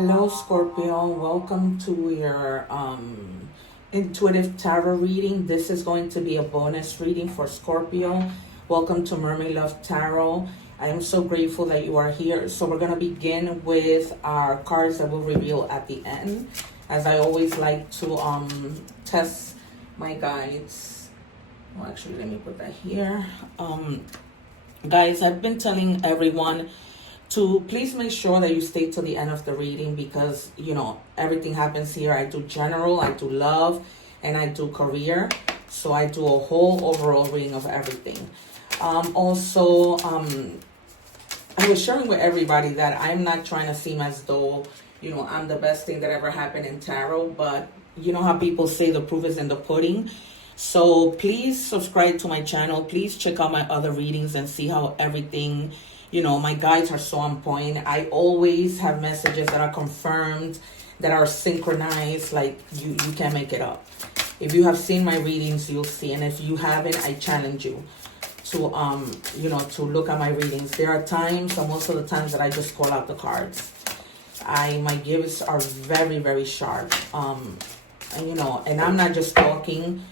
Hello, Scorpio. Welcome to your intuitive tarot reading. This is going to be a bonus reading for Scorpio. Welcome to Mermaid Love Tarot. I am so grateful that you are here. So we're going to begin with our cards that we'll reveal at the end. As I always like to test my guides. Well, actually, let me put that here. Guys, I've been telling everyone to please make sure that you stay to the end of the reading because, you know, everything happens here. I do general, I do love, and I do career. So I do a whole overall reading of everything. I was sharing with everybody that I'm not trying to seem as though, you know, I'm the best thing that ever happened in tarot. But you know how people say the proof is in the pudding. So please subscribe to my channel. Please check out my other readings and see how everything... You know, my guides are so on point. I always have messages that are confirmed, that are synchronized, like you can't make it up. If you have seen my readings, you'll see. And if you haven't, I challenge you to, to look at my readings. There are times, or most of the times, that I just call out the cards. My gifts are very, very sharp. And I'm not just talking.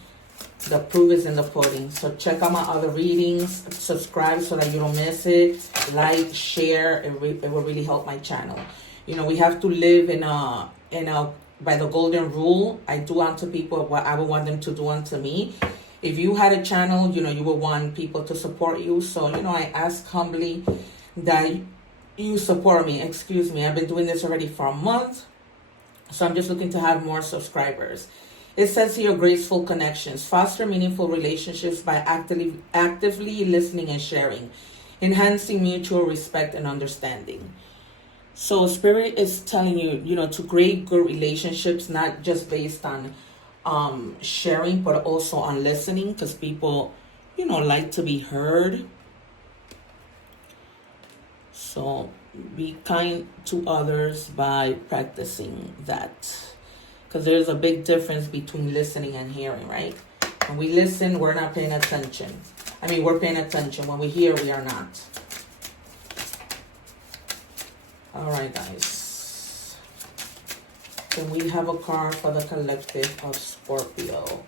The proof is in the pudding. So check out my other readings. Subscribe so that you don't miss it. Like, share. It will really help my channel. You know, we have to live by the golden rule. I do unto people what I would want them to do unto me. If you had a channel, you know, you would want people to support you. So, you know, I ask humbly that you support me. Excuse me. I've been doing this already for a month. So I'm just looking to have more subscribers. It says here, graceful connections. Foster meaningful relationships by actively listening and sharing. Enhancing mutual respect and understanding. So Spirit is telling you, you know, to create good relationships, not just based on sharing, but also on listening. Because people, you know, like to be heard. So be kind to others by practicing that. Because there's a big difference between listening and hearing, right? When we listen, we're not paying attention. We're paying attention. When we hear, we are not. All right, guys. Then we have a card for the collective of Scorpio.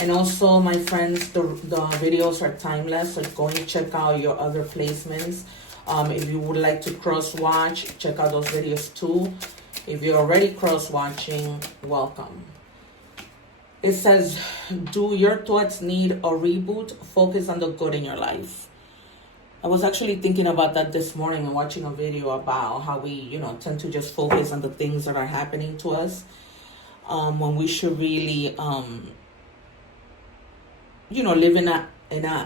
And also, my friends, the videos are timeless. So go and check out your other placements. If you would like to cross-watch, check out those videos too. If you're already cross-watching, welcome. It says, do your thoughts need a reboot? Focus on the good in your life. I was actually thinking about that this morning and watching a video about how we, you know, tend to just focus on the things that are happening to us. When we should really, live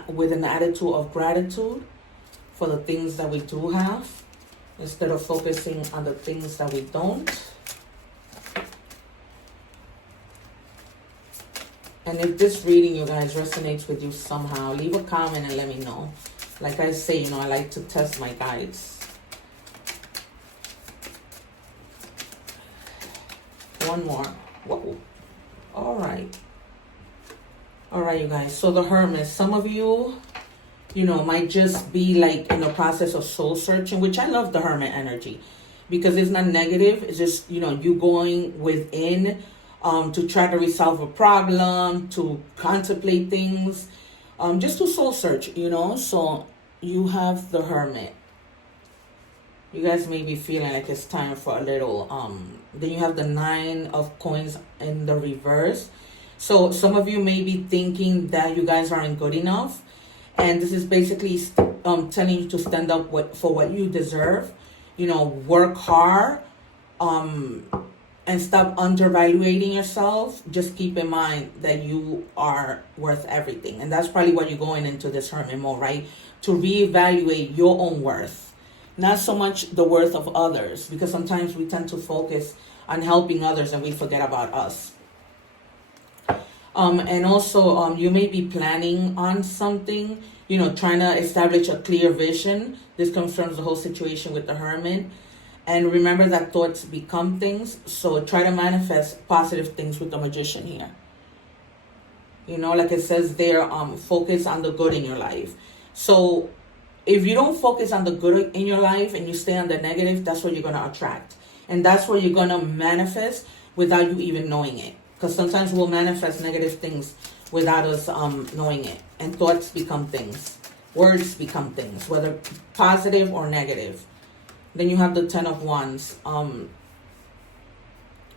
with an attitude of gratitude for the things that we do have, instead of focusing on the things that we don't. And if this reading, you guys, resonates with you somehow, leave a comment and let me know. Like I say, you know, I like to test my guides. One more. Whoa. All right. All right, you guys. So the Hermit, some of you, you know, might just be like in the process of soul searching, which I love the Hermit energy because it's not negative. It's just, you know, you going within to try to resolve a problem, to contemplate things, just to soul search, you know. So you have the Hermit. You guys may be feeling like it's time for a little, then you have the Nine of Coins in the reverse. So some of you may be thinking that you guys aren't good enough. And this is basically telling you to stand up for what you deserve. You know, work hard and stop undervaluating yourself. Just keep in mind that you are worth everything. And that's probably what you're going into this Hermit mode, right? To reevaluate your own worth. Not so much the worth of others. Because sometimes we tend to focus on helping others and we forget about us. And also, you may be planning on something, you know, trying to establish a clear vision. This confirms the whole situation with the Hermit. And remember that thoughts become things. So try to manifest positive things with the Magician here. You know, like it says there, focus on the good in your life. So if you don't focus on the good in your life and you stay on the negative, that's what you're going to attract. And that's where you're going to manifest without you even knowing it. Because sometimes we'll manifest negative things without us knowing it. And thoughts become things. Words become things, whether positive or negative. Then you have the 10 of Wands.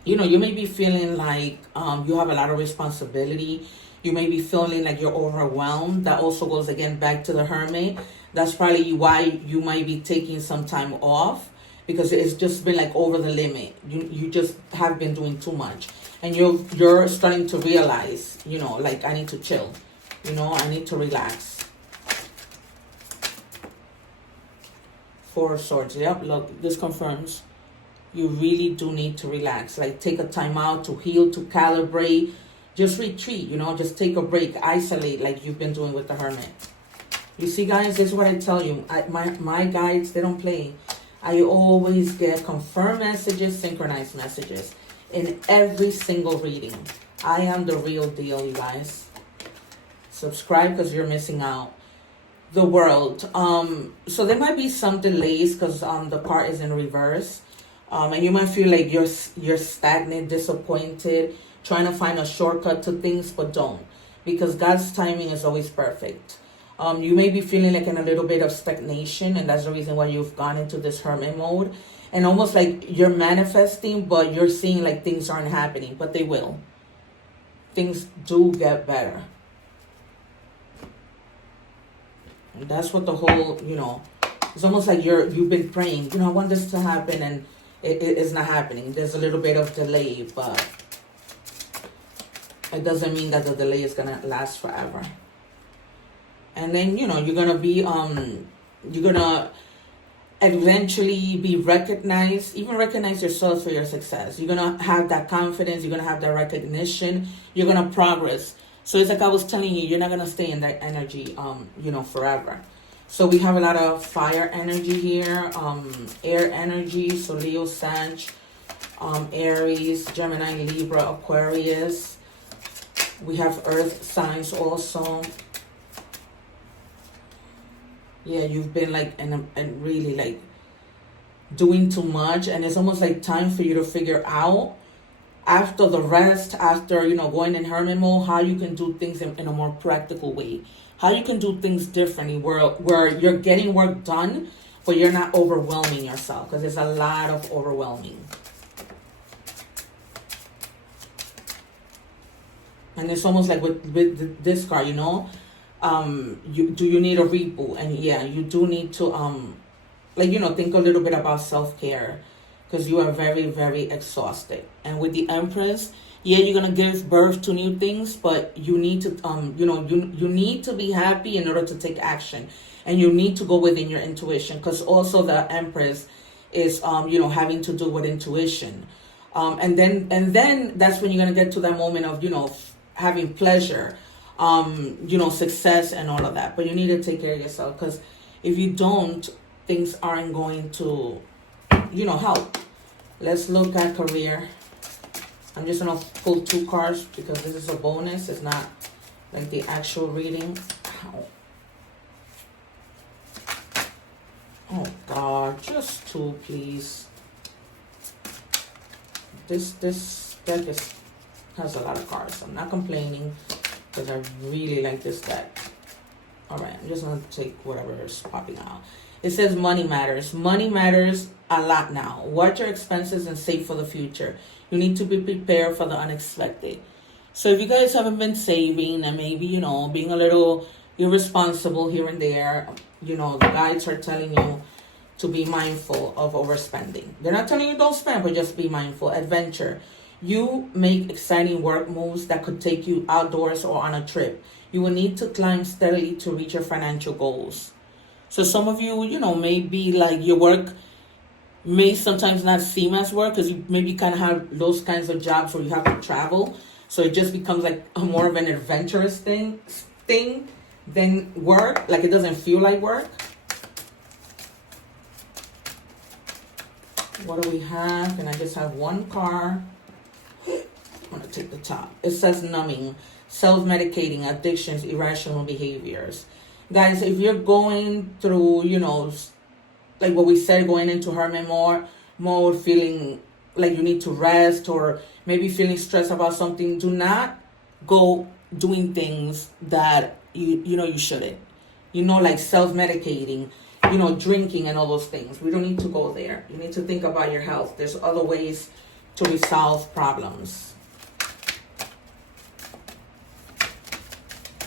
You know, you may be feeling like you have a lot of responsibility. You may be feeling like you're overwhelmed. That also goes again back to the Hermit. That's probably why you might be taking some time off, because it's just been like over the limit. You just have been doing too much. And you're starting to realize, you know, like, I need to chill. You know, I need to relax. 4 of Swords. Yep, look, this confirms you really do need to relax. Like, take a time out to heal, to calibrate. Just retreat, you know, just take a break. Isolate like you've been doing with the Hermit. You see, guys, this is what I tell you. My guides, they don't play. I always get confirmed messages, synchronized messages in every single reading. I am the real deal, you guys. Subscribe because you're missing out. The World. So there might be some delays because the part is in reverse. And you might feel like you're stagnant, disappointed, trying to find a shortcut to things, but don't. Because God's timing is always perfect. You may be feeling like in a little bit of stagnation, and that's the reason why you've gone into this hermit mode. And almost like you're manifesting, but you're seeing like things aren't happening, but they will. Things do get better. And that's what the whole, you know, it's almost like you've been praying, you know, I want this to happen, and it is not happening. There's a little bit of delay, but it doesn't mean that the delay is going to last forever. And then, you know, you're going to be, you're going to eventually be recognized, even recognize yourself for your success. You're going to have that confidence. You're going to have that recognition. You're going to progress. So it's like I was telling you, you're not going to stay in that energy, you know, forever. So we have a lot of fire energy here, air energy, so Leo, Sag, Aries, Gemini, Libra, Aquarius. We have earth signs also. Yeah, you've been like and really like doing too much, and it's almost like time for you to figure out after the rest, after, you know, going in hermit mode, how you can do things in a more practical way. How you can do things differently where you're getting work done, but you're not overwhelming yourself, because there's a lot of overwhelming. And it's almost like with this card, you know, you need a reboot? And yeah, you do need to like, you know, think a little bit about self-care, because you are very, very exhausted. And with the Empress, yeah, you're gonna give birth to new things, but you need to you know, you need to be happy in order to take action, and you need to go within your intuition, because also the Empress is you know, having to do with intuition. And then that's when you're gonna get to that moment of, you know, having pleasure, you know, success and all of that. But you need to take care of yourself, because if you don't, things aren't going to, you know, help. Let's look at career. I'm just gonna pull 2 cards because this is a bonus. It's not like the actual reading. Ow. Oh God, just 2, please. This deck has a lot of cards. I'm not complaining because I really like this deck. All right, I'm just gonna take whatever is popping out. It says money matters. Money matters a lot now. Watch your expenses and save for the future. You need to be prepared for the unexpected. So if you guys haven't been saving and maybe, you know, being a little irresponsible here and there, you know, the guides are telling you to be mindful of overspending. They're not telling you don't spend, but just be mindful. Adventure. You make exciting work moves that could take you outdoors or on a trip. You will need to climb steadily to reach your financial goals. So some of you, you know, may be like your work may sometimes not seem as work, because you maybe kind of have those kinds of jobs where you have to travel. So it just becomes like a more of an adventurous thing than work. Like it doesn't feel like work. What do we have? Can I just have 1 card? I'm going to take the top. It says numbing, self-medicating, addictions, irrational behaviors. Guys, if you're going through, you know, like what we said, going into hermit mode, feeling like you need to rest, or maybe feeling stressed about something, do not go doing things that you shouldn't. Like self-medicating, drinking and all those things. We don't need to go there. You need to think about your health. There's other ways to resolve problems.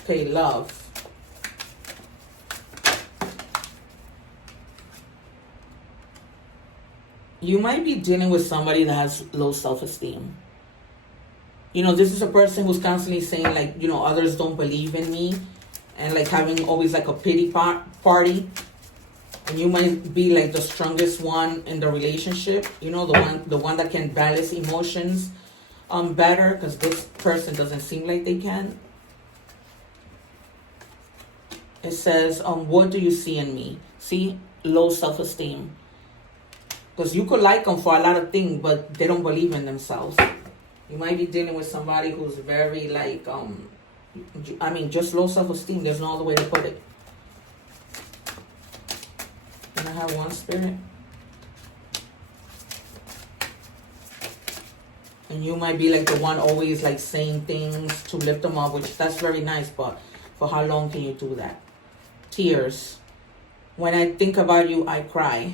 Okay, love. You might be dealing with somebody that has low self-esteem. This is a person who's constantly saying, like, others don't believe in me, and like having always like a pity party. And you might be like the strongest one in the relationship, the one that can balance emotions better, because this person doesn't seem like they can. It says, what do you see in me? See, low self-esteem. Because you could like them for a lot of things, but they don't believe in themselves. You might be dealing with somebody who's very like, just low self-esteem. There's no other way to put it. Can I have one, Spirit? And you might be like the one always like saying things to lift them up, which that's very nice, but for how long can you do that? Tears. When I think about you, I cry.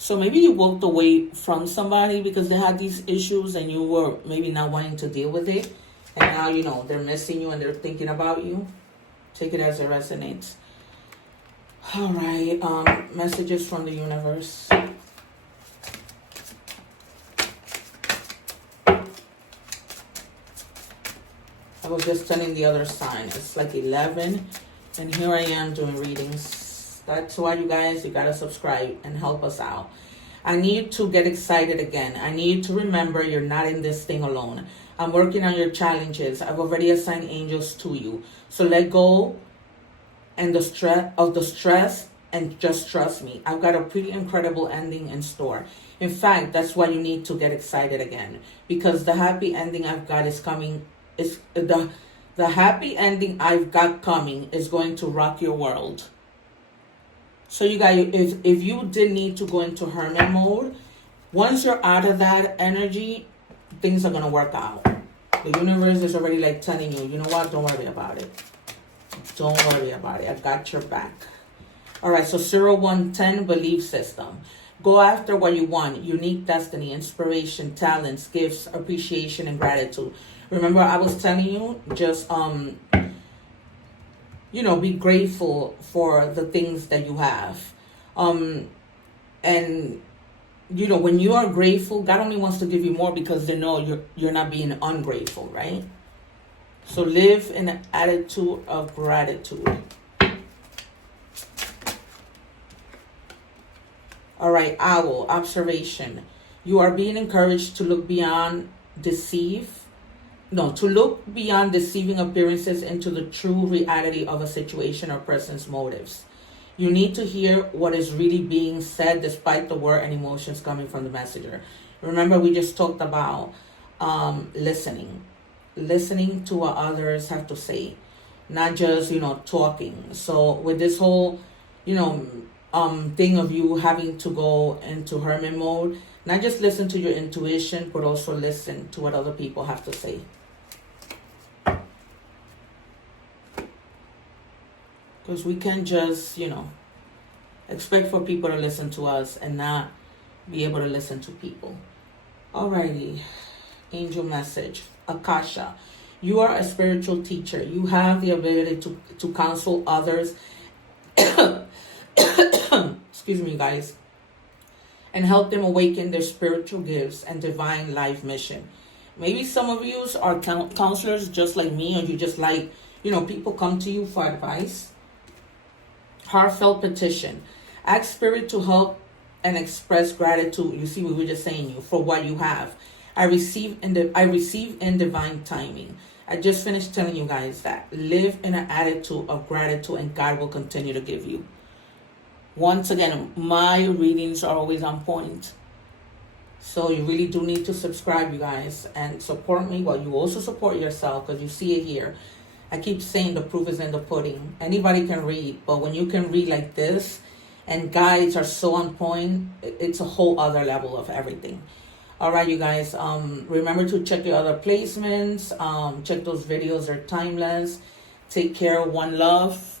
So maybe you walked away from somebody because they had these issues and you were maybe not wanting to deal with it. And now, they're missing you and they're thinking about you. Take it as it resonates. All right. Messages from the universe. I was just telling the other sign. It's like 11. And here I am doing readings. That's why, you guys, you got to subscribe and help us out. I need to get excited again. I need to remember you're not in this thing alone. I'm working on your challenges. I've already assigned angels to you. So let go and the stress and just trust me. I've got a pretty incredible ending in store. In fact, that's why you need to get excited again. Because the happy ending I've got is coming. The happy ending I've got coming is going to rock your world. So you guys, if you did need to go into hermit mode, once you're out of that energy, things are going to work out. The universe is already like telling you, you know what, don't worry about it. Don't worry about it. I got your back. All right, so 0110 belief system. Go after what you want. Unique destiny, inspiration, talents, gifts, appreciation, and gratitude. Remember, I was telling you, just be grateful for the things that you have. And, when you are grateful, God only wants to give you more because they know you're not being ungrateful, right? So live in an attitude of gratitude. All right, owl, observation. You are being encouraged to look beyond deceiving appearances into the true reality of a situation or person's motives. You need to hear what is really being said despite the word and emotions coming from the messenger. Remember, we just talked about listening to what others have to say, not just, talking. So with this whole, thing of you having to go into hermit mode, not just listen to your intuition, but also listen to what other people have to say. Because we can just, expect for people to listen to us and not be able to listen to people. Alrighty. Angel message. Akasha. You are a spiritual teacher. You have the ability to counsel others. Excuse me, guys. And help them awaken their spiritual gifts and divine life mission. Maybe some of you are counselors just like me, or you just like, people come to you for advice. Heartfelt petition. Ask Spirit to help and express gratitude. You see, we were just saying for what you have. I receive in divine timing. I just finished telling you guys that. Live in an attitude of gratitude and God will continue to give you. Once again, my readings are always on point. So you really do need to subscribe, you guys, and support me. Well, you also support yourself because you see it here. I keep saying the proof is in the pudding. Anybody can read, but when you can read like this and guides are so on point. It's a whole other level of everything. All right, you guys, remember to check your other placements. Check those videos, they're timeless. Take care, one love.